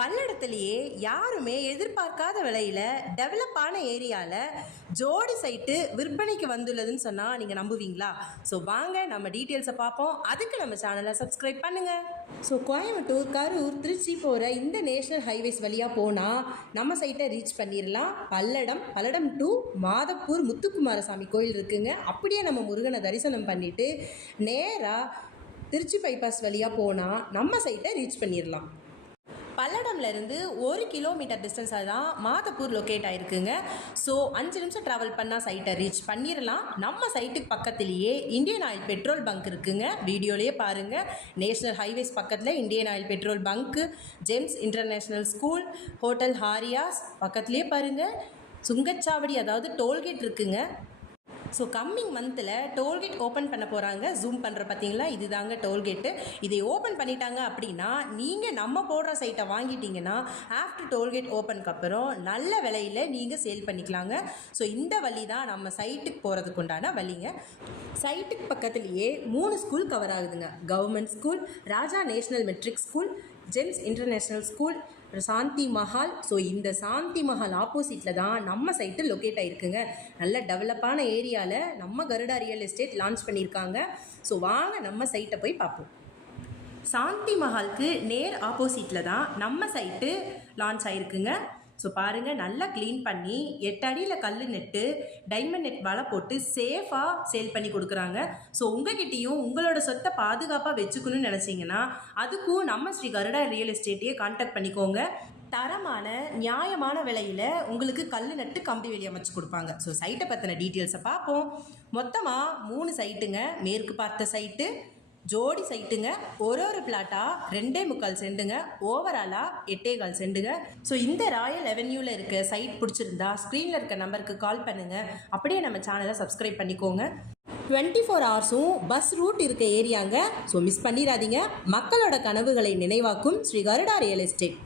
பல்லடத்துலேயே யாருமே எதிர்பார்க்காத விலையில் டெவலப்பான ஏரியாவில் ஜோடி சைட்டு விற்பனைக்கு வந்துள்ளதுன்னு சொன்னால் நீங்கள் நம்புவீங்களா? ஸோ வாங்க நம்ம டீட்டெயில்ஸை பார்ப்போம். அதுக்கு நம்ம சேனலை சப்ஸ்கிரைப் பண்ணுங்கள் ஸோ கோயம்புத்தூர் கரூர் திருச்சி போகிற இந்த நேஷனல் ஹைவேஸ் வழியாக போனால் நம்ம சைட்டை ரீச் பண்ணிடலாம் பல்லடம் பல்லடம் டு மாதப்பூர் முத்துக்குமாரசாமி கோயில் இருக்குங்க. அப்படியே நம்ம முருகனை தரிசனம் பண்ணிவிட்டு நேராக திருச்சி பைபாஸ் வழியாக போனால் நம்ம சைட்டை ரீச் பண்ணிடலாம் பல்லடம்ல இருந்து ஒரு கிலோமீட்டர் டிஸ்டன்ஸில் தான் மாதப்பூர் லொக்கேட் ஆயிருக்குங்க. ஸோ அஞ்சு நிமிஷம் ட்ராவல் பண்ணால் சைட்டை ரீச் பண்ணிடலாம் நம்ம சைட்டுக்கு பக்கத்துலேயே இந்தியன் ஆயில் பெட்ரோல் பங்க் இருக்குங்க. வீடியோலேயே பாருங்கள் நேஷனல் ஹைவேஸ் பக்கத்தில் Indian Oil petrol bunk Gems international school hotel ஹாரியாஸ் பக்கத்துலேயே பாருங்கள் சுங்கச்சாவடி அதாவது டோல்கேட் இருக்குங்க. ஸோ கம்மிங் மந்தில் டோல்கேட் ஓப்பன் பண்ண போகிறாங்க ஜூம் பண்ணுற பார்த்தீங்களா இதுதாங்க டோல்கேட்டு இதை ஓப்பன் பண்ணிட்டாங்க அப்படின்னா நீங்கள் நம்ம போடுற சைட்டை வாங்கிட்டீங்கன்னா ஆஃப்டர் டோல்கேட் ஓப்பனுக்கு அப்புறம் நல்ல விலையில் நீங்கள் சேல் பண்ணிக்கலாங்க. ஸோ இந்த வழி தான் நம்ம சைட்டுக்கு போகிறதுக்கு உண்டான வழிங்க. சைட்டுக்கு பக்கத்துலேயே மூணு ஸ்கூல் கவர் ஆகுதுங்க. Government school Raja national matric school Gems international school Shanthi Mahal. So இந்த சாந்தி மஹால் ஆப்போசிட்டில் தான் நம்ம சைட்டு லொக்கேட் ஆகிருக்குங்க நல்ல டெவலப்பான ஏரியாவில் நம்ம கருடா ரியல் எஸ்டேட் லான்ச் பண்ணியிருக்காங்க. ஸோ வாங்க நம்ம சைட்டை போய் பார்ப்போம். சாந்தி மஹாலுக்கு நேர் ஆப்போசிட்டில் தான் நம்ம சைட்டு லான்ச் ஆகிருக்குங்க ஸோ பாருங்கள் நல்லா க்ளீன் பண்ணி எட்டு அடியில் கல் நெட்டு டைமண்ட் நெட் வலை போட்டு சேஃபாக சேல் பண்ணி கொடுக்குறாங்க. ஸோ உங்ககிட்டையும் உங்களோட சொத்தை பாதுகாப்பாக வச்சுக்கணும்னு நினச்சிங்கன்னா அதுக்கும் நம்ம ஸ்ரீ கருடா ரியல் எஸ்டேட்டையே கான்டாக்ட் பண்ணிக்கோங்க. தரமான நியாயமான விலையில் உங்களுக்கு கல் நட்டு கம்பி வெளியே அமைச்சு கொடுப்பாங்க. ஸோ சைட்டை பற்றின டீட்டெயில்ஸை பார்ப்போம். மொத்தமாக மூணு சைட்டுங்க மேற்கு பார்த்த சைட்டு ஜோடி சைட்டுங்க. ஒரு ஒரு பிளாட்டாக ரெண்டே முக்கால் செண்டுங்க. ஓவராலாக எட்டே கால் செண்டுங்க. ஸோ இந்த ராயல் அவென்யூவில் இருக்க சைட் பிடிச்சிருந்தா ஸ்க்ரீனில் இருக்க நம்பருக்கு கால் பண்ணுங்கள் அப்படியே நம்ம சேனலை சப்ஸ்கிரைப் பண்ணிக்கோங்க. டுவெண்ட்டி ஃபோர் ஹவர்ஸும் பஸ் ரூட் இருக்க ஏரியாங்க ஸோ மிஸ் பண்ணிடாதீங்க. மக்களோட கனவுகளை நினைவாக்கும் ஸ்ரீ கருடா ரியல் எஸ்டேட்